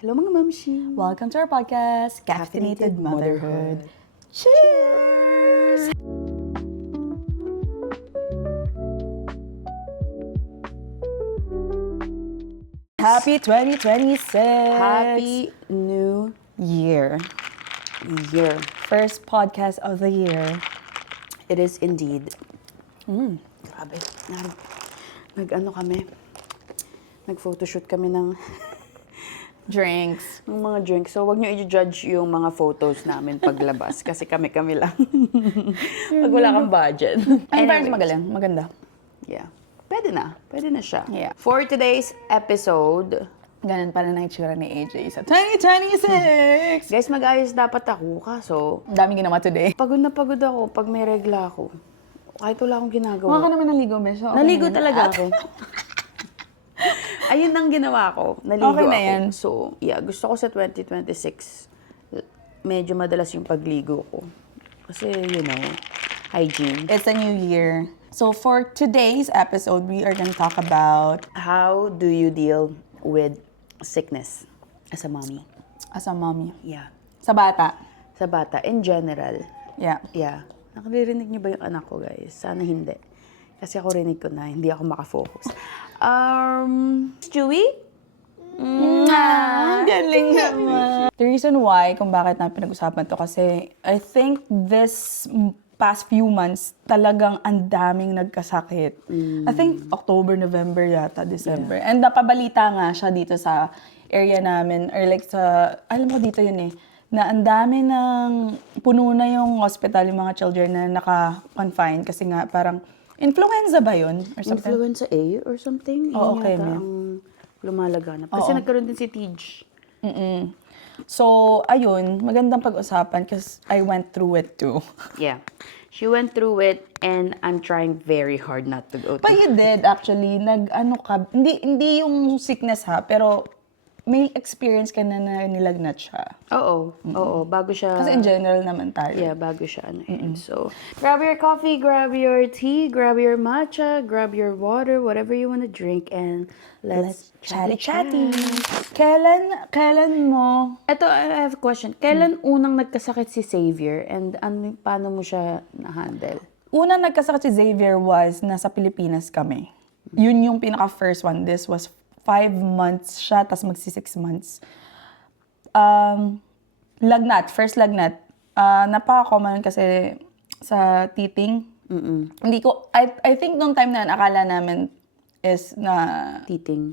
Hello mga mamshi! Welcome to our podcast, Caffeinated Motherhood. Cheers! Happy 2026! Happy New Year. Year. First podcast of the year. It is indeed. Grabe. Nag-ano kami? Nag-photoshoot kami ng Drinks. mga drinks. So, wag nyo i-judge yung mga photos namin paglabas. Kasi kami lang. Pag wala kang budget. Ang parang magaling. Maganda. Yeah. Pwede na. Pwede na siya. Yeah. For today's episode, Ganun pa rin ang itsura ni AJ sa 2026! guys, mag-ayos dapat ako. Kaso, Ang daming ginawa today. pagod na pagod ako pag may regla ako. Kahit wala akong ginagawa. Mukha ka naman naligo, Mesho. Okay Naligo na. talaga ako. Ayun ang ginawa ko. Naligo Okay na ako. yan. So, yeah, gusto ko sa 2026, medyo madalas yung pagligo ko. Kasi, hygiene. It's a new year. So for today's episode, we are going to talk about How do you deal with sickness as a mommy? as a mommy. Yeah. Sa bata. Sa bata, in general. Yeah. Yeah. Nakaririnig niyo ba yung anak ko, guys? Sana hindi. Kasi ako rinig ko na, hindi ako makafocus. Stewie? Ang galing naman. The reason why, kung bakit namin pinag-usapan to, kasi I think this past few months, talagang ang daming nagkasakit. I think October, November yata, December. And napabalita nga siya dito sa area namin, or like sa, alam ko dito yun na ang dami ng, puno na yung hospital, yung mga children na naka-confine, kasi nga parang, influenza ba yun? Or something? Influenza A or something? Oo, Yun okay, yata ma'am. ang lumalaganap. Kasi nagkaroon din si Tej. So, ayun, magandang pag-usapan kasi I went through it too. Yeah. She went through it and I'm trying very hard not to go But through. you did actually, hindi yung sickness ha, pero may experience ka na nilagnat siya. Oo. Bago siya... Kasi in general naman tayo. Yeah, bago siya So, grab your coffee, grab your tea, grab your matcha, grab your water, whatever you want to drink, and let's Chatty. Kailan mo? Ito, I have a question. Kailan unang nagkasakit si Xavier and paano mo siya na-handle? Una nagkasakit si Xavier was nasa Pilipinas kami. Yun yung pinaka-first one. This was 5 months siya, tas magsi 6 months. First lagnat. Napaka-common kasi sa titing. Hindi ko, I think nung time na yun, akala namin is na, Titing.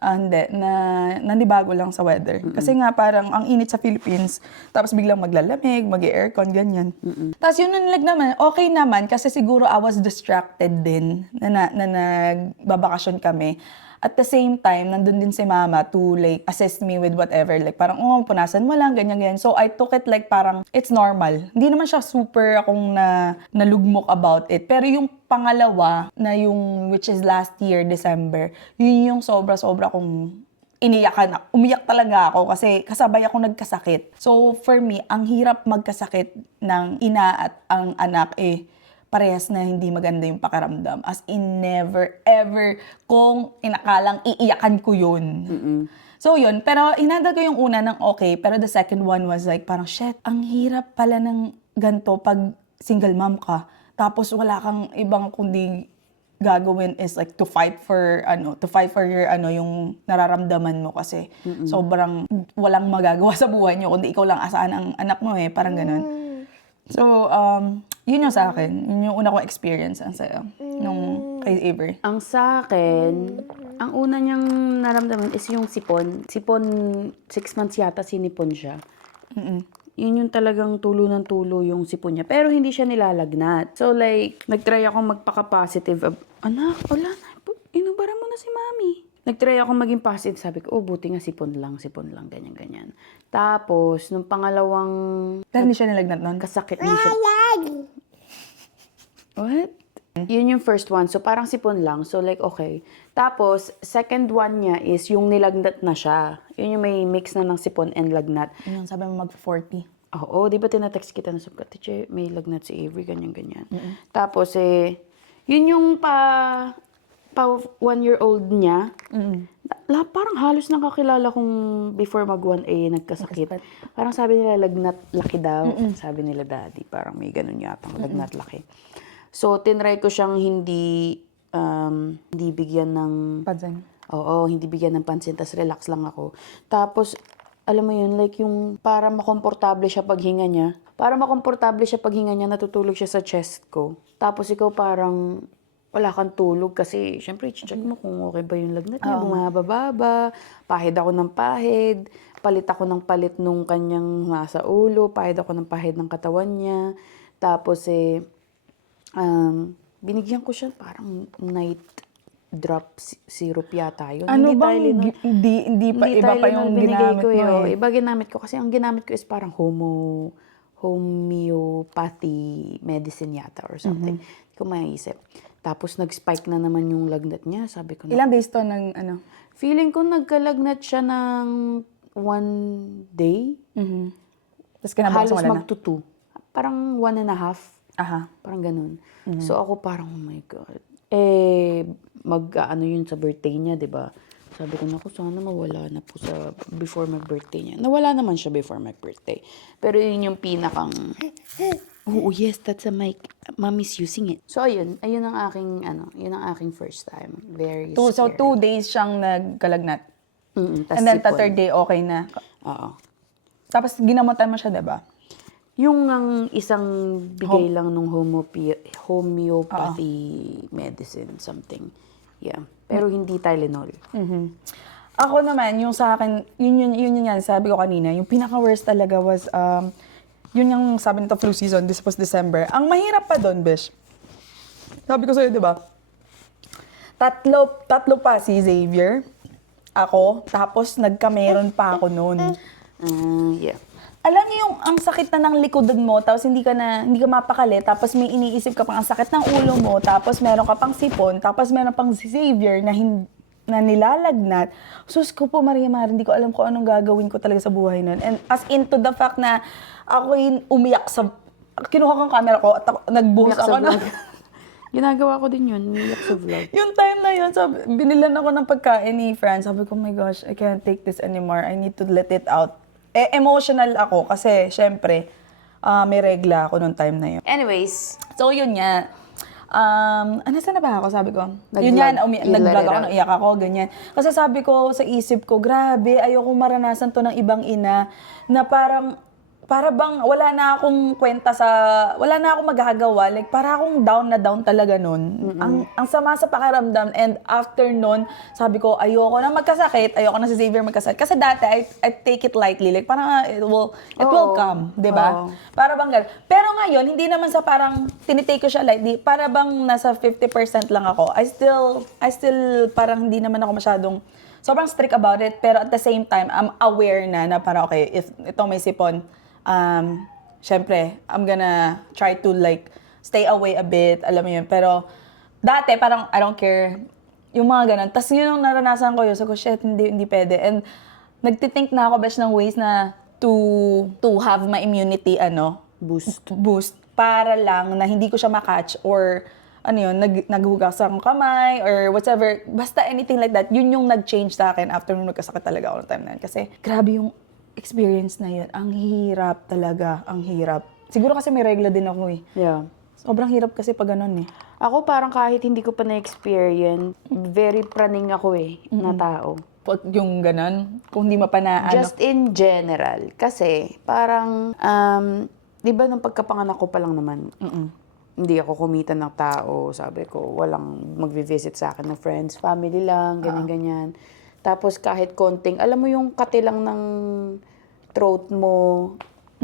hindi, na nanibago lang sa weather. Kasi nga parang ang init sa Philippines, tapos biglang maglalamig, mag-aircon, ganyan. Tapos yun nung naman, okay naman kasi siguro I was distracted din na nagbabakasyon kami. At the same time, nandun din si mama to like assist me with whatever. Like parang, punasan mo lang, ganyan. So I took it like parang, it's normal. Hindi naman siya super akong nalugmok about it. Pero yung pangalawa, na yung which is last year, December, yun yung sobra-sobra kong iniyakan. Umiyak talaga ako kasi kasabay ako nagkasakit. So for me, ang hirap magkasakit ng ina at ang anak parehas na hindi maganda yung pakiramdam. As in, never, ever, kung inakalang iiyakan ko yun. So yun, pero inanda ko yung una ng okay, pero the second one was like, parang, shit, ang hirap pala ng ganito pag single mom ka. Tapos wala kang ibang kundi gagawin is like to fight for your yung nararamdaman mo kasi sobrang walang magagawa sa buhay niyo kundi ikaw lang asaan ang anak mo parang ganun. So, yun yung sa akin. Yun yung una kong experience ang saya nung kay Avery. Ang sa akin, ang una niyang naramdaman is yung sipon. Sipon, 6 months yata sinipon siya. Yun yung talagang tulo ng tulo yung sipon niya. Pero hindi siya nilalagnat. So like, nagtry akong magpaka-positive. Anak, wala na. Inubara mo na si mami. Nagtry akong maging positive. Sabi ko, buti nga sipon lang, ganyan. Tapos, nung pangalawang Pero hindi siya nilagnat nun. kasakit niya siya. What? Yun yung first one. So, parang sipon lang. So, like, okay. Tapos, second one niya is yung nilagnat na siya. Yun yung may mix na ng sipon and lagnat. Yun yung sabi mo mag-40. Oo, di ba tinatext kita na sabi ko, Teacher, may lagnat si Avery, ganyan. Tapos, yun yung pa 1-year-old niya. parang halos nakakilala kong before mag 1A nagkasakit. Parang sabi nila lagnat laki daw. Sabi nila daddy, parang may ganun yata, lagnat laki. So, tinry ko siyang hindi bigyan ng... Pansin. Oo, hindi bigyan ng pansin, tas relax lang ako. Tapos, alam mo yun, like yung para makomportable siya paghinga niya. Para makomportable siya paghinga niya, natutulog siya sa chest ko. Tapos ikaw parang wala kang tulog kasi syempre i-check mo kung okay ba yung lagnat niya, bumababa, pahid ako ng pahid, palit ako ng palit nung kanyang nasa ulo, pahid ako ng pahid ng katawan niya. Tapos binigyan ko siya parang night drop syrup yata yun. Ano Hindi bang, Tylenol. hindi pa, iba pa Tylenol yung binigay ginamit ko mo yun. eh. Iba ginamit ko kasi ang ginamit ko is parang homeopathy medicine yata or something. Hindi ko maisip. Tapos nag-spike na naman yung lagnat niya. Sabi ko na, Ilang days to ng ano? feeling ko nagkalagnat siya ng 1 day. Tapos kinabukasan Halos wala na. magto 2. Parang 1.5. Aha. Parang ganun. So ako parang, oh my God. Mag-ano yun sa birthday niya, di ba? Sabi ko, naku, sana mawala na po sa before my-birthday niya. Nawala naman siya before my-birthday. Pero yun yung pinakang, oh yes, that's a mic. Mommy's using it. So ayun ang aking, yun ang aking first time. Very So, scary. 2 days siyang nagkalagnat. Tas And then, sipon. third day, okay na. Oo. Tapos, ginamutan mo siya, diba? Yung ang isang bigay lang nung homeopathy medicine, something. Yeah. Pero hindi Tylenol. Ako naman, yung sa akin, yun yan, sabi ko kanina, yung pinaka-worst talaga was, yun yung sabi nito flu season, this was December. Ang mahirap pa doon, besh. Sabi ko sa'yo, di ba? Tatlo pa si Xavier, ako, tapos nagkameron pa ako noon. Yeah. Alam niyo yung ang sakit na ng likodan mo, tapos hindi ka mapakali, tapos may iniisip ka pang ang sakit ng ulo mo, tapos meron ka pang sipon, tapos meron pang si Xavier na nilalagnat. Sus ko po, Maria Mar, hindi ko alam kung anong gagawin ko talaga sa buhay nun. And as into the fact na ako yung umiyak kinuha kong camera ko at nagbuhos Umiyak sa ako na. vlog. Ginagawa ko din yun, umiyak sa vlog. Yung time na yun, binilan ako ng pagkain ni Fran. Sabi ko, oh my gosh, I can't take this anymore. I need to let it out. Emotional ako kasi, syempre, may regla ako nung time na yun. Anyways, So, yun nga. Saan na ba ako? Sabi ko. Nag-vlog. Yun yan, You nag-vlog let it ako, out. naiyak ako, ganyan. Kasi sabi ko sa isip ko, grabe, ayoko maranasan to ng ibang ina na para bang wala na akong wala na akong magagawa. Like, para akong down na down talaga nun. Ang sama sa pakiramdam. And after nun, sabi ko, ayoko na magkasakit. Ayoko na si Xavier magkasakit. Kasi dati, I take it lightly. Like, parang it will come. Diba? Oo. Para bang ganun. Pero ngayon, hindi naman sa parang tinitake ko siya lightly. Para bang nasa 50% lang ako. I still parang hindi naman ako masyadong sobrang strict about it. Pero at the same time, I'm aware na parang okay, if ito may sipon, syempre, I'm gonna try to like stay away a bit, alam mo yun. Pero dati parang I don't care. Yung mga ganun. Tapos yun yung naranasan ko yun. So ko, shit, hindi pwede. And nagtithink na ako besh ng ways na to have my immunity, boost. Para lang na hindi ko siya makatch or naghugas akong kamay or whatever. Basta anything like that. Yun yung nag-change sa akin after nung nagkasakit talaga ako ng time na yun. Kasi grabe yung experience na yun. Ang hirap talaga. Ang hirap. Siguro kasi may regla din ako eh. yeah. Sobrang hirap kasi pag ganun eh. Ako parang kahit hindi ko pa na-experience, very praning ako na tao. Pag yung ganun, kung hindi mapana, Just in general. Kasi parang, di ba nung pagkapanganak ko pa lang naman, hindi ako kumita ng tao. Sabi ko, walang magvi-visit sa akin ng friends, family lang, ganyan-ganyan. Tapos kahit konting, alam mo yung katilang ng throat mo,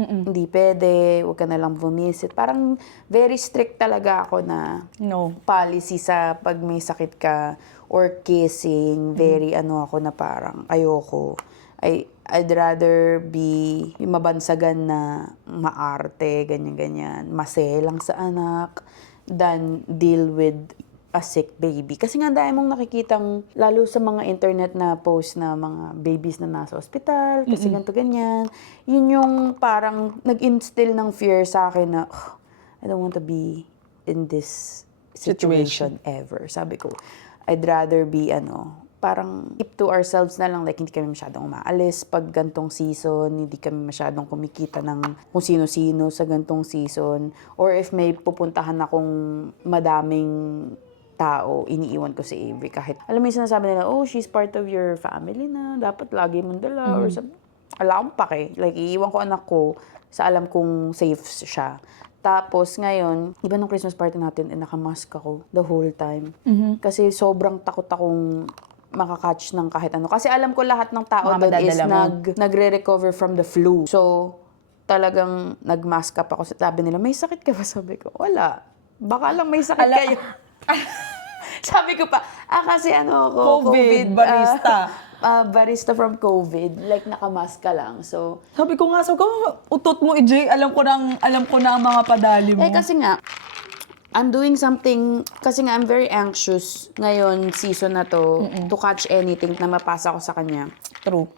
hindi pwede, huwag ka na lang bumisit. Parang very strict talaga ako na no. policy sa pag may sakit ka or kissing. Very ako na parang ayoko. I'd rather be mabansagan na maarte, ganyan-ganyan, maselang sa anak, than deal with a sick baby. Kasi nga dahil mong nakikitang, lalo sa mga internet na post na mga babies na nasa ospital, kasi ganito ganyan, yun yung parang nag-instill ng fear sa akin na, I don't want to be in this situation ever. Sabi ko, I'd rather be parang keep to ourselves na lang. Like, hindi kami masyadong umaalis pag gantong season. Hindi kami masyadong kumikita ng kung sino-sino sa gantong season. Or if may pupuntahan akong madaming tao, iniiwan ko si Avery. Kahit, alam mo yung sinasabi nila, oh, she's part of your family na. Dapat lagi mong dala. Or wala akong pake. Like, iiwan ko anak ko sa alam kong safe siya. Tapos ngayon, iba nung Christmas party natin, nakamask ako the whole time. Kasi sobrang takot akong makakatch ng kahit ano. Kasi alam ko lahat ng tao doon is nagre-recover from the flu. So, talagang nag-mask up ako. Sabi nila, may sakit ka ba? Sabi ko, wala. Baka lang may sakit kayo. Sabi ko pa, kasi ano ako, COVID barista. Barista from COVID. Like, nakamask ka lang. So, Sabi ko nga, utot mo, EJ. Alam ko na ang mga padali mo. kasi nga, I'm doing something, kasi nga I'm very anxious ngayon, season na to catch anything na mapasa ko sa kanya. True.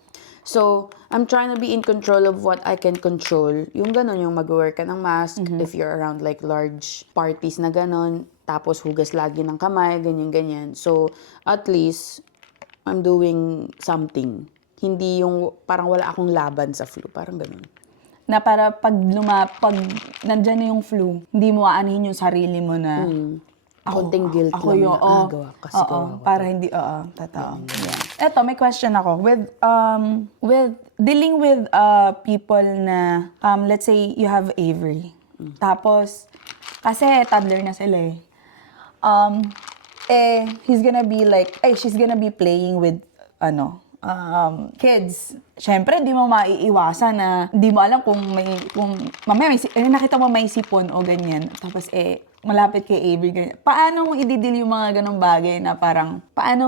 So, I'm trying to be in control of what I can control. Yung ganon, yung mag-wear ka ng mask, if you're around like large parties na ganon, tapos hugas lagi ng kamay, ganyan-ganyan. So, at least, I'm doing something. Hindi yung parang wala akong laban sa flu, parang ganon. Na para pag nandyan na yung flu, hindi mo aanihin yung sarili mo na Konting guilt ako lang yun, na gawa kasi gawa ko. para hindi, totoo. Yeah. Eto, may question ako. With dealing with people na, let's say you have Avery. Tapos, kasi toddler na sila she's gonna be playing with, kids. Siyempre, di mo maiiwasan na, di mo alam kung mamaya nakita mo may sipon o ganyan. Tapos malapit kay Avery, ganyan. Paano mo ididil yung mga ganong bagay na parang, paano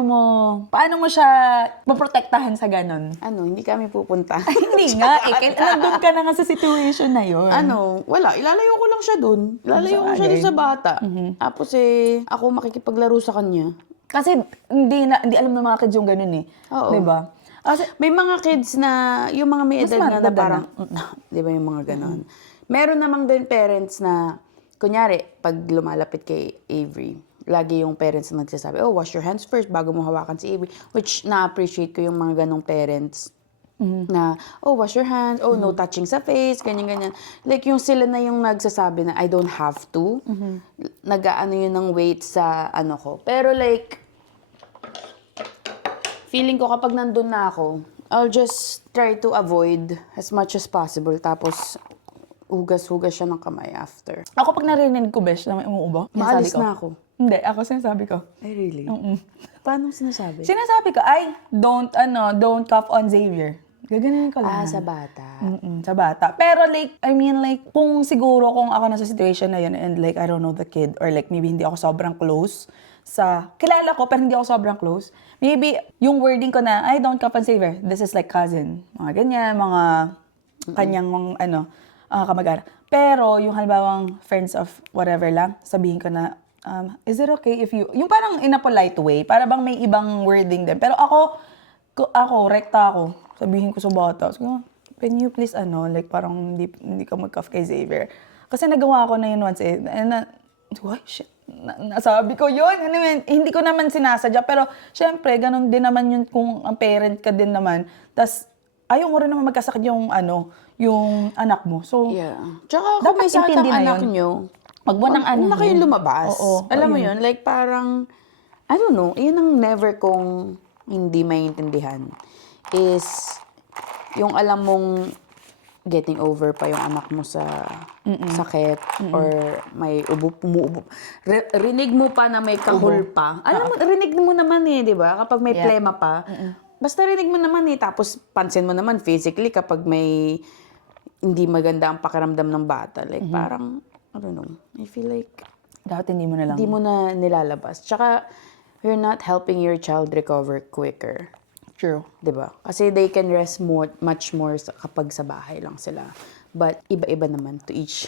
mo siya maprotektahan sa ganon? Hindi kami pupunta. Hindi nga, nandun ka na nga sa situation na yun. Wala. Ilalayo ko lang siya dun. Ilalayo ko siya dun sa bata. Tapos ako makikipaglaro sa kanya. Kasi hindi alam ng mga kids yung ganun Oo. Diba? Kasi may mga kids na, yung mga may Mas edad na maganda parang, di ba yung mga ganon. Meron namang din parents na, kunyari, pag lumalapit kay Avery, lagi yung parents na nagsasabi, oh, wash your hands first bago mo hawakan si Avery. Which na-appreciate ko yung mga ganong parents. Na, oh, wash your hands, oh, no touching sa face, ganyan-ganyan. Like, yung sila na yung nagsasabi na, I don't have to. Nag-aano yun ng weight sa ano ko. Pero like, feeling ko kapag nandun na ako, I'll just try to avoid as much as possible. Tapos, hugas-hugas siya ng kamay after. Ako pag narinig ko, besh, na may umuubo, Maalis sinasabi ko. na ako. Hindi, ako sinasabi ko. Ay, really? Paano sinasabi? Sinasabi ko, don't cough on Xavier. Gaganin ko lang. Sa bata. Sa bata. Pero like, kung siguro kung ako nasa situation na yun and like, I don't know the kid or like maybe hindi ako sobrang close kilala ko pero hindi ako sobrang close, maybe yung wording ko na, don't cough on Xavier. This is like cousin. Mga ganyan, mga kanyang kamag-anak. Pero yung halibawang friends of whatever lang, sabihin ko na, is it okay if you, yung parang in a polite way, para bang may ibang wording din. Pero ako, rekta ako. Sabihin ko sa bata, can you please, like parang hindi ka mag-cough kay Xavier. Kasi nagawa ko na yun once shit. Nasabi ko yun. Hindi ko naman sinasadya. Pero, syempre, ganun din naman yun kung ang parent ka din naman. Tas ayaw mo rin naman magkasakit yung anak mo. So, yeah. Tsaka kung may sakit ang anak nyo, wag mo nang na kayo lumabas. Oo, Alam mo yun, like parang, I don't know, yun ang never kong hindi maintindihan. Is, yung alam mong getting over pa yung anak mo sa sakit or may umuubo. Rinig mo pa na may kahol pa. Alam mo, rinig mo naman di ba? Kapag may plema pa. Basta rinig mo naman tapos pansin mo naman physically kapag may hindi maganda ang pakiramdam ng bata. Like parang, I don't know, I feel like dapat hindi mo na lang. Hindi mo na nilalabas. Tsaka, you're not helping your child recover quicker. True. Diba? Kasi they can rest much more kapag sa bahay lang sila. But iba-iba naman to each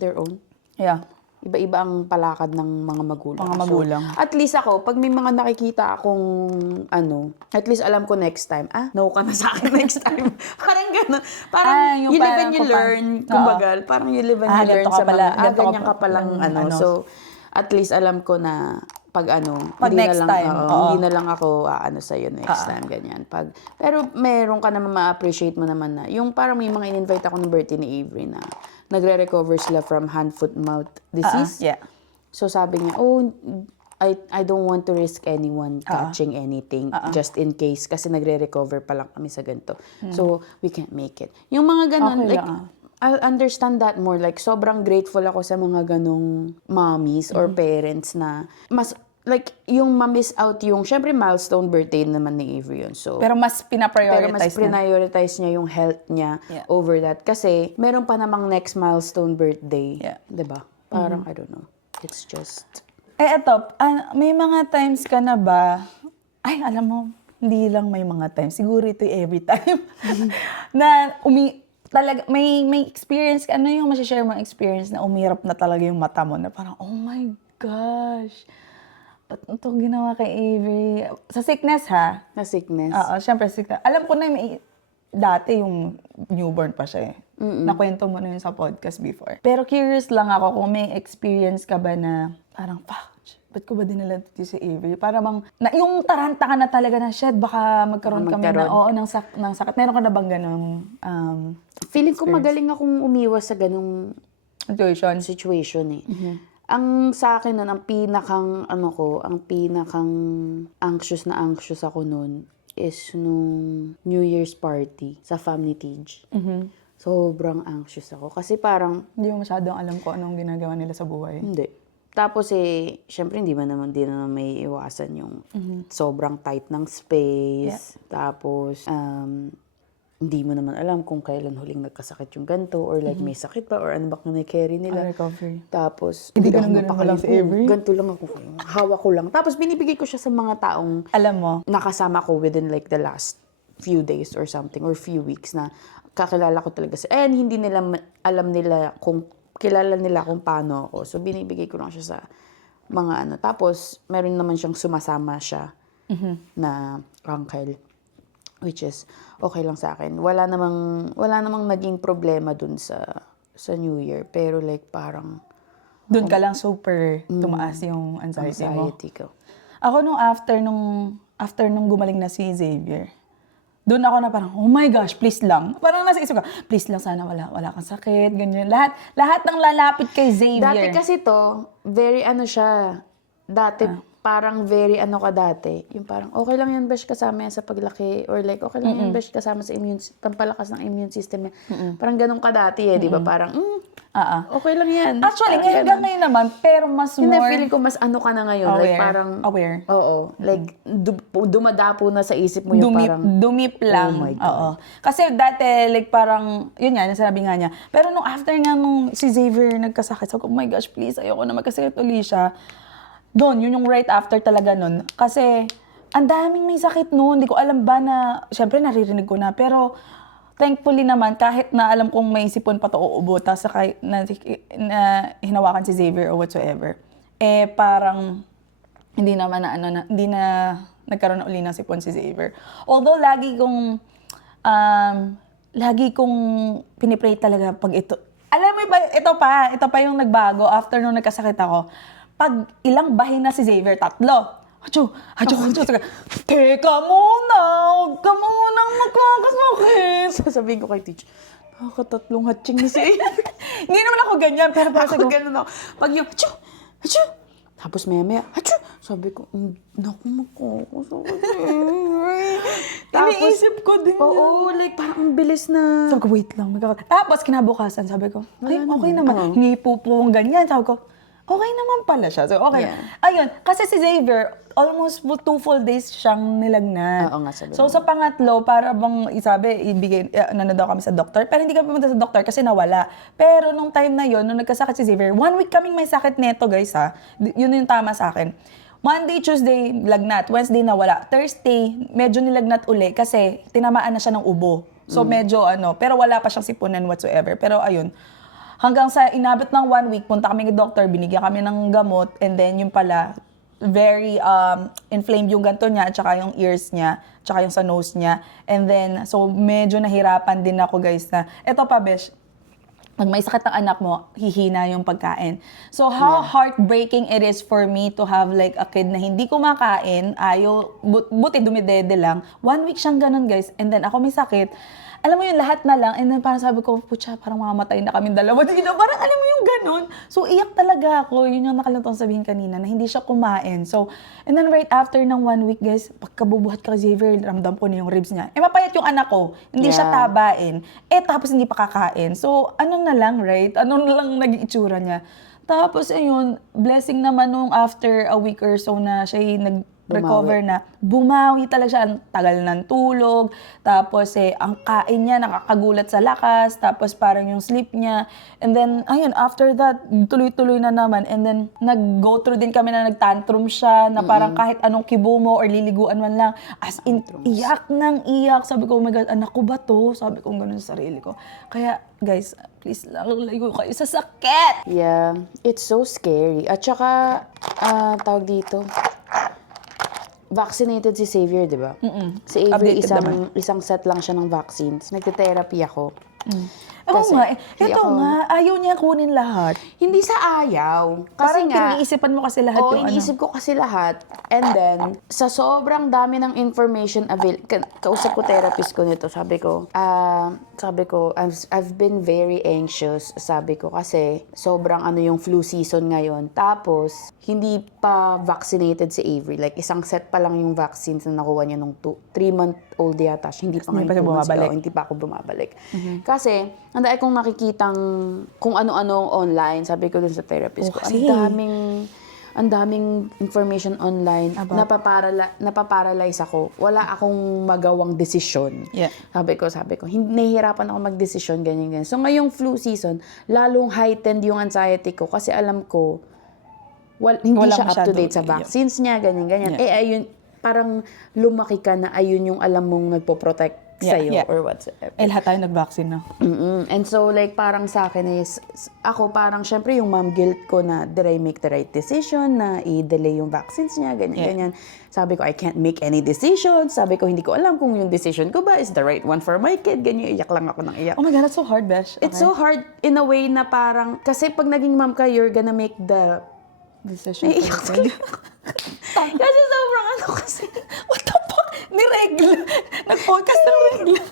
their own. Yeah. Iba-iba ang palakad ng mga magulang. Mga magulang. So, at least ako, pag may mga nakikita akong at least alam ko next time, no ka na sa akin next time. Parang gano'n. Parang you live and you learn. Kumbaga, parang you live and you learn sa mga, ganyan ka palang So, at least alam ko na pag Pag hindi next na lang, time, oo. hindi na lang ako sa'yo next time, ganyan. Pero meron ka naman ma-appreciate mo naman na, yung parang may mga in-invite ako ng birthday ni Avery na nagre-recover sila from hand, foot, mouth disease. Yeah. So sabi niya, I don't want to risk anyone catching anything just in case kasi nagre-recover pa lang kami sa ganito. So we can't make it. Yung mga ganon, Okay like, lang, I'll understand that more. Like, sobrang grateful ako sa mga ganong mommies or parents na mas, like, yung ma-miss out yung, syempre milestone birthday naman ni Avery yun. So, Pero mas pero mas pinaprioritize na. prioritize niya yung health niya Yeah. over that. Kasi, meron pa namang next milestone birthday. Yeah. Diba? Parang, I don't know. It's just... Eto, may mga times ka na ba, ay, alam mo, hindi lang may mga times, siguro ito every time, na talaga, may experience, ano yung masashare mong experience na umirap na talaga yung mata mo, na parang, oh my gosh, ba't ito ginawa kay Avery? Sa sickness, ha? Na sickness. Oo, syempre sickness. Alam ko na dati yung newborn pa siya eh. Nakwento mo na yun sa podcast before. Pero curious lang ako kung may experience ka ba na parang, fuck, ba't ko ba dinala dito si Avery? Para bang, yung taranta ka na talaga na, shit, baka magkaroon kami na, ng sakit. Meron ka na bang ganong Feeling ko magaling akong umiwas sa ganong situation eh. Ang sa akin nun, ang pinakang anxious ako nun is nung New Year's party sa Family Tige. Sobrang anxious ako. Kasi parang, hindi mo masyadong alam ko anong ginagawa nila sa buhay. hindi. Tapos syempre di naman may iwasan yung sobrang tight ng space. Tapos, hindi mo naman alam kung kailan huling nagkasakit yung ganito or like may sakit pa or ano ba kung na-carry nila. Recovery. Tapos, Hindi ako ganun lang si Avery? Ganito lang ako. Hawak ko lang. Tapos, binibigay ko siya sa mga taong Alam mo, nakasama ko within like the last few days or something or few weeks na kakilala ko talaga siya. And hindi nila alam nila kung kilala nila kung paano ako. So, binibigay ko lang siya sa mga Tapos, meron naman siyang sumasama siya na uncle. Which is, okay lang sa akin. Wala namang naging problema dun sa New Year. Pero like, parang... dun ka lang super tumaas yung anxiety ko. Ako after nung gumaling na si Xavier, doon ako na parang, oh my gosh, please lang. Parang nasa isip ko, please lang sana wala kang sakit, ganyan. Lahat ng lalapit kay Xavier. Dati kasi to, very siya. Dati, parang very ka dati. Yung parang, okay lang yan, besh, kasama yan sa paglaki. Or like, okay lang yan, besh, kasama sa pampalakas ng immune system yan. Parang ganun ka dati di ba? Parang, okay lang yan. Actually, Parang hanggang ngayon naman, pero mas hindi, more... feeling ko mas ka na ngayon. Aware. Like, parang... Aware. Oo. Like, dumadapo na sa isip mo yung parang... Dumip lang. Oh my God. Oo. Kasi dati, like parang, yun nga, nasabi nga niya. Pero nung after nga nung si Xavier nagkasakit, sabi ko, oh my gosh, please, ayoko na magkasakit uli siya. Doon, yun yung right after talaga nun. Kasi, ang daming may sakit noon. Hindi ko alam ba na, syempre naririnig ko na. Pero, thankfully naman, kahit na alam kong may sipon pa to uubo, tapos na hinawakan si Xavier or whatsoever, parang, hindi na nagkaroon na uli ng sipon si Xavier. Although, lagi kong pinipray talaga pag ito. Alam mo ba, ito pa yung nagbago after nung nagkasakit ako. Pag ilang bahin na si Xavier, 3. Teka muna, huwag ka munang magkakasakit. Sasabihin ko kay teacher, nakakatatlong hatching na si Avery. Hindi naman ako ganyan, pero parang Ako ganun ako. Pag yung, achoo. Tapos maya, achoo. Sabi ko, naku, makakasakit si Avery. iniisip ko din Oo, like parang ang bilis na. Sabi ko, wait lang. Tapos kinabukasan, sabi ko, okay naman. Oo. Hindi po ganyan. Sabi ko, okay naman pala siya. So, okay. Yeah. Ayun, kasi si Xavier, almost 2 full days siyang nilagnat. Oo nga, sabi So, mo. sa pangatlo, para bang nano daw kami sa doktor. Pero hindi kami pumunta sa doktor kasi nawala. Pero nung time na yon, nung nagkasakit si Xavier, 1 week kaming may sakit neto, guys, ha. Yun yung tama sa akin. Monday, Tuesday, lagnat. Wednesday, nawala. Thursday, medyo nilagnat uli kasi tinamaan na siya ng ubo. So, medyo pero wala pa siyang sipunan whatsoever. Pero ayun, hanggang sa inabot ng 1 week, punta kami ng doctor, binigyan kami ng gamot, and then yung pala, very inflamed yung ganto niya, at saka yung ears niya, at saka yung sa nose niya. And then, so medyo nahirapan din ako, guys, na, eto pa, besh, pag may sakit ang anak mo, hihina yung pagkain. So, how heartbreaking it is for me to have like a kid na hindi kumakain, buti dumidede lang. 1 week siyang ganun, guys. And then, ako may sakit. Alam mo yung lahat na lang. And then, parang sabi ko, putya, parang mamamatay na kami dalawa. Dito, parang alam mo yung ganun. So, iyak talaga ako. Yun yung nakalimutan sabihin kanina, na hindi siya kumain. So, and then right after ng 1 week, guys, pagkabubuhat ka kay Xavier, ramdam ko na yung ribs niya. Mapayat yung anak ko. Hindi siya tabain. Tapos hindi pa kakain. So, ano na lang, right? Ano na lang naging itsura niya. Tapos, ayun, blessing naman nung after a week or so na siya nag-recover na, bumawi talaga siya. Ang tagal ng tulog. Tapos, ang kain niya, nakakagulat sa lakas. Tapos, parang yung sleep niya. And then, ayun, after that, tuloy-tuloy na naman. And then, nag-go through din kami na nag-tantrum siya, na parang kahit anong kibo mo or liliguan man lang, as in, iyak nang iyak. Sabi ko, oh my God, anak ko ba to? Sabi ko, ganun sa sarili ko. Kaya, guys, please lang, layo kayo sa sakit! Yeah, it's so scary. At saka, tawag dito, vaccinated si Xavier, di ba? Si Avery, Updated isang set lang siya ng vaccines. Nagte-therapy ako. Oo Kasi, nga, hindi ito ako- nga, ayaw niya kunin lahat. Hindi sa ayaw. Kasi Parang nga, pinag-iisipan mo kasi lahat oo, yung ano. iniisip ko kasi lahat. And then, sa sobrang dami ng information kausap ko therapist ko nito, sabi ko, I've been very anxious, sabi ko, kasi sobrang yung flu season ngayon. Tapos, hindi pa vaccinated si Avery. Like, isang set pa lang yung vaccines na nakuha niya nung 3-month-old yata. Hindi pa Hindi ngayon pa siya 2 months bumabalik. ago. Hindi pa ako bumabalik. Kasi, ang dami kong nakikitang kung ano-ano online. Sabi ko dun sa therapist ko, kasi- ang daming information online. Napaparalyze ako. Wala akong magawang desisyon. Yeah. Sabi ko, nahihirapan ako mag-desisyon, ganyan. So, ngayong flu season, lalong heightened yung anxiety ko kasi alam ko, hindi Wala siya up to masyado, date sa vaccines niya, ganyan. Yeah. Ayun, parang lumaki ka na ayun yung alam mong nagpo-protect sa'yo Yeah. or whatsoever. Lahat tayo nag-vaccine na. And so, like, parang sa akin is, ako parang, syempre, yung mom guilt ko na, did I make the right decision na i-delay yung vaccines niya, ganyan. Sabi ko, I can't make any decisions. Sabi ko, hindi ko alam kung yung decision ko ba is the right one for my kid. Ganyan, iyak lang ako ng iyak. Oh my God, that's so hard, Besh. It's so hard in a way na parang, kasi pag naging mom ka, you're gonna make the decision. Naiiyak tuloy ako. Kasi sobrang kasi. What the fuck? Niregla. Nag-podcast ng regla.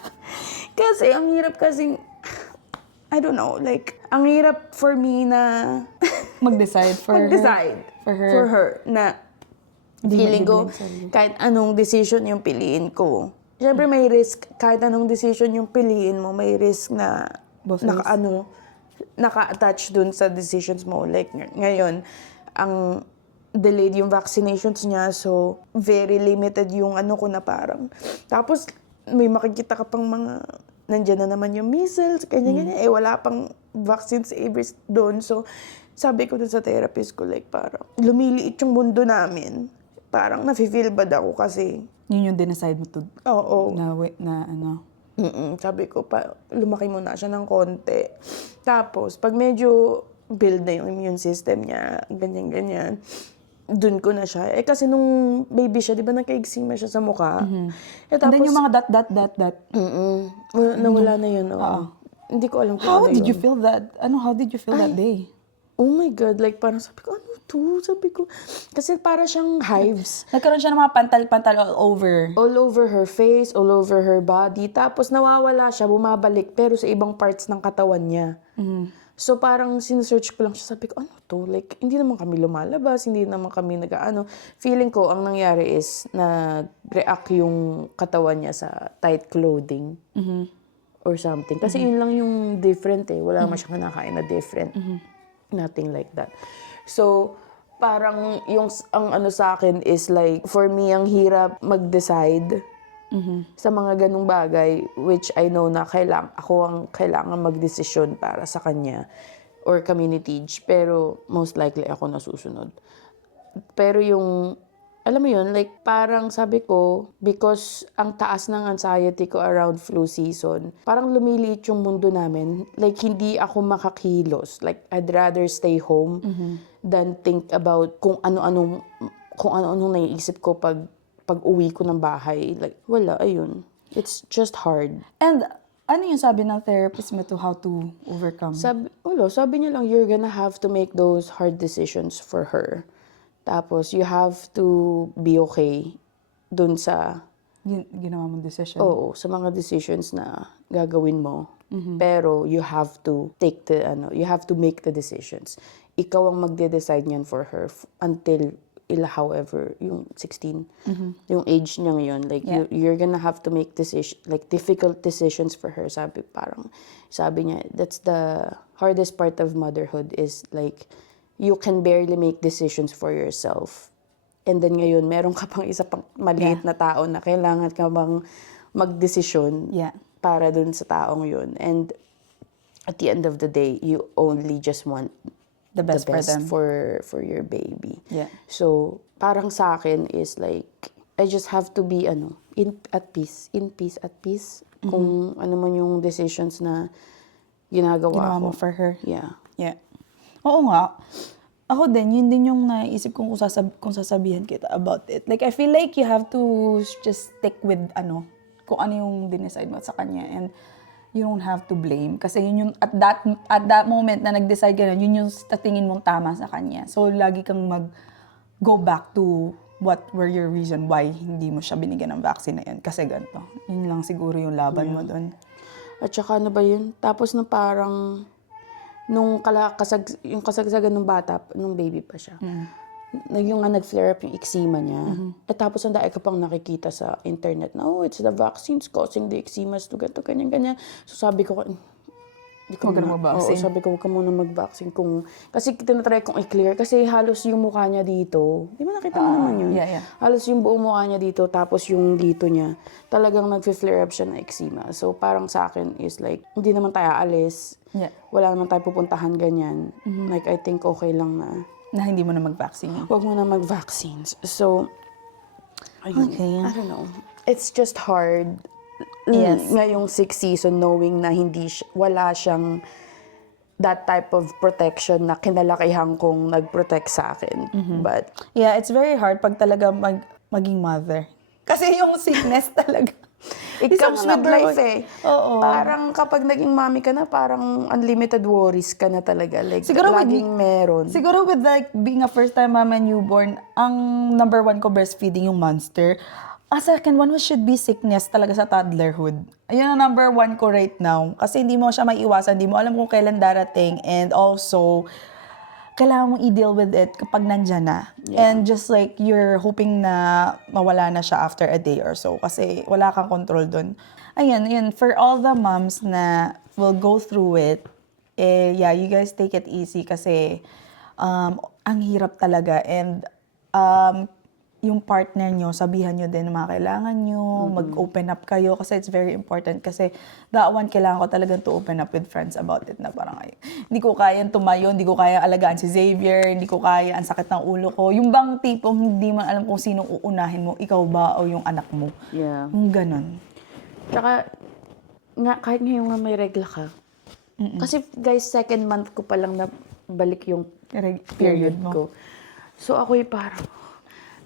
Kasi ang hirap kasing, I don't know, like, ang hirap for me na Mag-decide for mag-decide her. for her na Hindi feeling ko mag-blame sarili. kahit anong decision yung piliin ko. Siyempre may risk, kahit anong decision yung piliin mo, may risk na Both ways. naka-attach dun sa decisions mo. Like ngayon, ang delayed yung vaccinations niya, so very limited yung ko na parang. Tapos may makikita ka pang mga, nandiyan na naman yung measles, ganyan. Wala pang vaccines doon. So, sabi ko dun sa therapist ko, like, parang lumiliit yung mundo namin. Parang nafe-feel bad ako kasi, Yun yung dinecide mo to. oo. Na ano. Sabi ko, lumaki muna siya ng konti. Tapos, pag medyo build na yung immune system niya, ganyan-ganyan, dun ko na siya. Kasi nung baby siya, di ba nagka-eczema siya sa mukha? And then yung mga dot. Nawala na yun. Hindi ko alam kung How ano did you yun. feel that? How did you feel that day? Oh my God, like parang sabi ko, ano to? Sabi ko, kasi para siyang hives. Nagkaroon siya ng mga pantal-pantal all over. All over her face, all over her body. Tapos nawawala siya, bumabalik, pero sa ibang parts ng katawan niya. So parang sinesearch ko lang siya, sabi ko, ano to? Like, hindi naman kami lumalabas, hindi naman kami nag-ano. Feeling ko, ang nangyari is, nag-react yung katawan niya sa tight clothing. Or something. Kasi yun lang yung different Wala naman siyang kinakain na different. Nothing like that. So, parang ang sa akin is like, for me, ang hirap mag-decide sa mga ganung bagay, which I know na ako ang kailangan mag-desisyon para sa kanya or kami ni Tej, pero most likely ako nasusunod. Pero alam mo yun, like parang sabi ko, because ang taas ng anxiety ko around flu season, parang lumiliit yung mundo namin. Like hindi ako makakilos. Like I'd rather stay home than think about kung ano-anong naiisip ko pag uwi ko ng bahay. Like wala, ayun. It's just hard. And Ano yung sabi ng therapist mo to how to overcome? Sabi niya lang, you're gonna have to make those hard decisions for her. Tapos, you have to be okay dun sa, Ginawa mong decision? sa mga decisions na gagawin mo. Pero, you have to you have to make the decisions. Ikaw ang magde-decide niyan for her until however, yung 16, yung age niya ngayon, like, you're gonna have to make difficult decisions for her. Sabi niya, that's the hardest part of motherhood is, like, you can barely make decisions for yourself. And then ngayon, meron ka pang isa pang maliit na tao na kailangan ka bang magdesisyon para dun sa taong yun. And at the end of the day, you only just want the best for them. For your baby. Yeah. So, parang sa akin is like, I just have to be, in peace at peace. Kung ano man yung decisions na ginagawa Ginawa mo ko. for her? Yeah. Yeah. Oo nga. Ako din, yun din yung naisip kong kung sasabihan kita about it. Like, I feel like you have to just stick with, kung ano yung dinecide mo sa kanya. And you don't have to blame. Kasi yun yung, at that moment na nag-decide ka na, yun yung tingin mong tama sa kanya. So, lagi kang go back to what were your reason why hindi mo siya binigyan ng vaccine na yun. Kasi ganito. Yun lang siguro yung laban mo doon. At saka ano ba yun? Tapos na parang, yung kasagsagan ng bata, nung baby pa siya. Yung nag-flare up yung eczema niya. At tapos ang dahil ka pang nakikita sa internet na, it's the vaccines causing the eczemas to ganito, ganyan. So sabi ko, hindi ko Huwag ka na mag-vaccine. sabi ko, huwag ka muna mag-vaccine. Kasi tinatry kong i-clear. Kasi halos yung mukha niya dito, di ba nakita mo naman yun? Yeah. Halos yung buong mukha niya dito, tapos yung dito niya, talagang nag-flare up siya ng eczema. So parang sa akin is like, hindi naman tayo aalis. Yeah. Wala naman tayo pupuntahan ganyan. Like, I think okay lang Na hindi mo na mag-vaccine. huwag mo na mag-vaccines. So, ayun. Okay. I don't know. It's just hard. Yes. Ngayong 6th season, knowing na wala siyang that type of protection na kinalakihan kong nag-protect sa akin. But, Yeah, it's very hard pag talaga maging mother. Kasi yung sickness talaga. it comes with life Oo. Parang kapag naging mommy ka na, parang unlimited worries ka na talaga. Like, Siguro laging meron. Siguro with like being a first-time mama newborn, ang number one ko breastfeeding yung monster. A second one should be sickness talaga sa toddlerhood. Ayun ang number one ko right now. Kasi hindi mo siya maiiwasan, hindi mo alam kung kailan darating. And also, kailangan mong i-deal with it kapag nandyan na. And just like, you're hoping na mawala na siya after a day or so. Kasi wala kang control dun. Ayun. For all the moms na will go through it, you guys take it easy kasi ang hirap talaga. And yung partner nyo, sabihan nyo din ng mga kailangan nyo, mag-open up kayo kasi it's very important kasi that one, kailangan ko talagang to open up with friends about it na parang hindi ko kayang tumayo, hindi ko kayang alagaan si Xavier, hindi ko kaya, ang sakit ng ulo ko. Yung bang tipong hindi man alam kung sinong uunahin mo, ikaw ba o yung anak mo. Yeah. Yung ganon. Tsaka, kahit ngayon nga may regla ka. Kasi guys, 2nd month ko pa lang na balik yung period mo. ko. So ako'y parang,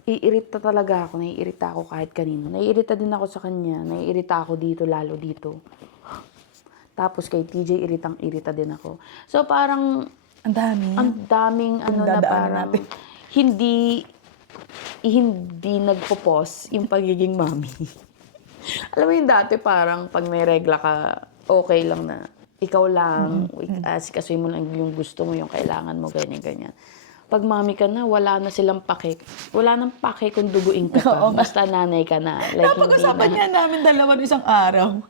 naiirita ako kahit kanino. Naiirita din ako sa kanya, naiirita ako dito, lalo dito. Tapos kay TJ, irita din ako. So parang, ang daming na parang, natin. hindi nagpo-pause yung pagiging mommy. Alam mo yung dati parang pag may regla ka, okay lang na ikaw lang, asikasuhin mo lang yung gusto mo, yung kailangan mo, ganyan. Pag mami ka na, wala na silang pake. Wala nang pake kung duguin ka pa. Basta nanay ka na. Like, napag-usapan niya namin dalawa ng isang araw.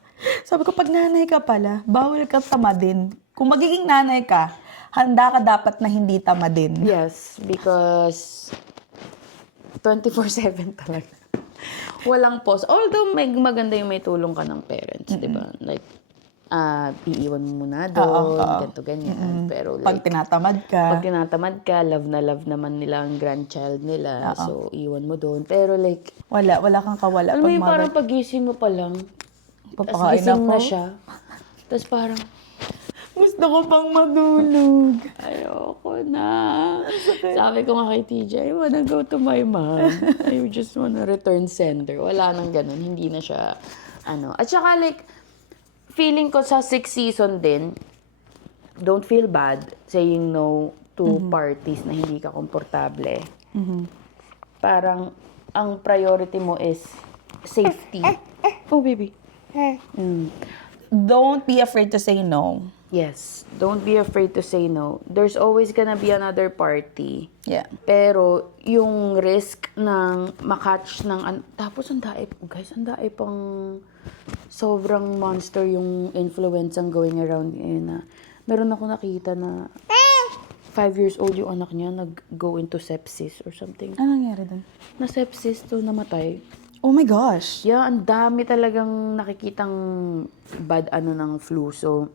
Sabi ko, pag nanay ka pala, bawal ka tamadin. Kung magiging nanay ka, handa ka dapat na hindi tamadin. Yes, because 24/7 talaga. Walang pause. Although maganda yung may tulong ka ng parents, di ba? Like, iiwan mo muna doon, ganito, ganyan. Pero Pag like, tinatamad ka, love na love naman nila ang grandchild nila. So, iwan mo doon. Pero like, wala kang kawala. alam mo yung parang pagising mo pa lang, papakain gising ako. na siya. Tapos parang, Gusto ko pang madulog. ayoko na. Sabi ko nga kay TJ, I wanna go to my mom. I just wanna return sender. Wala nang ganun. Hindi na siya, At saka like, feeling ko sa 6th season din, don't feel bad saying no to parties na hindi ka komportable. Parang, ang priority mo is safety. Oh, baby. Don't be afraid to say no. Yes, don't be afraid to say no. There's always gonna be another party. Yeah. Pero, yung risk ng makatch ng... tapos, ang dae, guys, ang dae pang sobrang monster yung influence ang going around ngayon na meron ako nakita na 5 years old yung anak niya nag-go into sepsis or something. Ano nangyari dun? Na sepsis to namatay. Oh my gosh. Yeah, ang dami talagang nakikitang bad ng flu. So,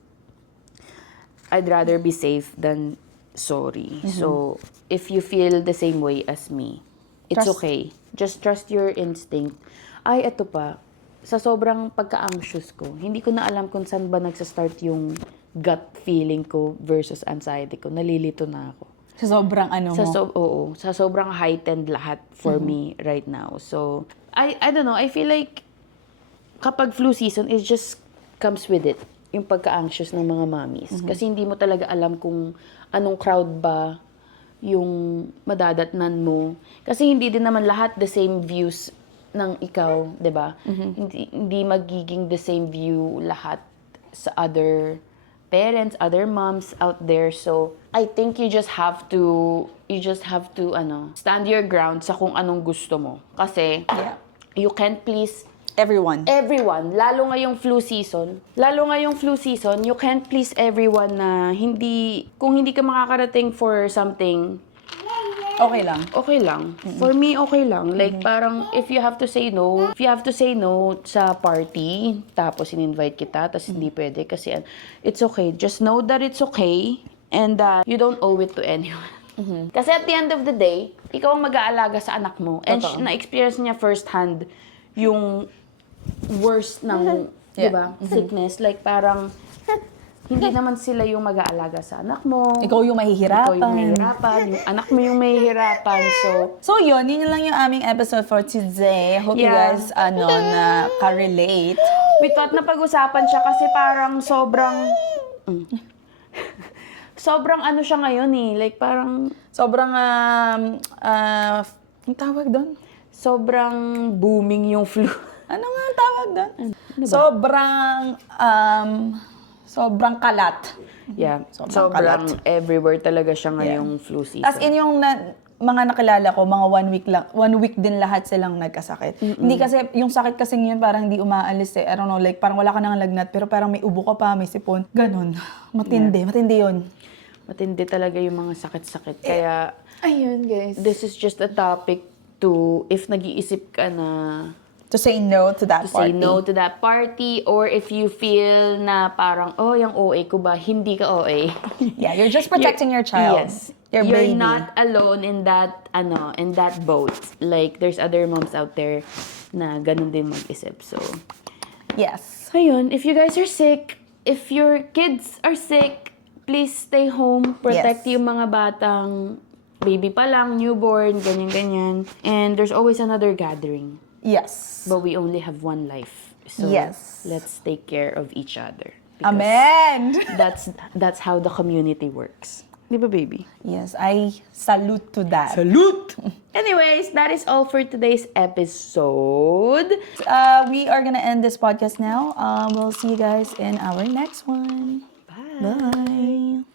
I'd rather be safe than sorry. So, if you feel the same way as me, it's Trust- okay. Just trust your instinct. Ay, eto pa. Sa sobrang pagka-anxious ko, hindi ko na alam kung saan ba nagsa-start yung gut feeling ko versus anxiety ko. Nalilito na ako. Sa sobrang ano mo. Sa sobrang heightened lahat for me right now. So, I don't know, I feel like kapag flu season, it just comes with it. Yung pagka-anxious ng mga mommies. Kasi hindi mo talaga alam kung anong crowd ba yung madadatnan mo. Kasi hindi din naman lahat the same views ng ikaw, 'di ba? Hindi magiging the same view lahat sa other parents, other moms out there. So, I think you just have to stand your ground sa kung anong gusto mo. Kasi you can't please Everyone. lalo ngayong flu season, you can't please everyone na kung hindi ka makakarating for something, Okay lang. okay lang. For me, okay lang. Like, parang, if you have to say no sa party, tapos in-invite kita, tapos hindi pwede, kasi it's okay. Just know that it's okay, and that you don't owe it to anyone. Kasi at the end of the day, ikaw ang mag-aalaga sa anak mo. And Totoo. na-experience niya firsthand yung worst ng, di ba, sickness. Like, parang, hindi naman sila yung mag-aalaga sa anak mo. Ikaw yung mahihirapan. Ikaw yung mahihirapan. Yung anak mo yung mahihirapan. So, yun lang yung aming episode for today. Hope you Yeah. guys, ka-relate. we thought na pag-usapan siya kasi parang sobrang siya ngayon eh. Like, parang Sobrang, ang tawag doon? sobrang booming yung flu. Ano nga ang tawag doon? Ano ba? Sobrang kalat. Yeah. Sobrang Sobrang everywhere talaga siya ngayong flu season. As in yung mga nakilala ko, mga 1 week din lahat silang nagkasakit. Hindi kasi, yung sakit kasi yun parang hindi umaalis eh. I don't know, like parang wala ka nang lagnat, pero parang may ubo ka pa, may sipon. Ganon. Matindi yun. Matindi talaga yung mga sakit-sakit. Kaya, Ayun, guys. this is just a topic to, if nag-iisip ka na To say no to that to say party. no to that party, or if you feel na parang, oh, yung OA ko ba? Hindi ka OA. Yeah, you're just protecting your child. Yes. Your You're baby. not alone in that, in that boat. Like, there's other moms out there na ganun din mag-isip. So, Yes. ayun, if you guys are sick, if your kids are sick, please stay home. Protect Yes. yung mga batang baby pa lang, newborn, ganyan-ganyan. And there's always another gathering. Yes. But we only have one life. So, Yes. let's take care of each other. Because Amen! That's how the community works. Di ba, baby? Yes, I salute to that. Salute! Anyways, that is all for today's episode. We are gonna end this podcast now. We'll see you guys in our next one. Bye! Bye.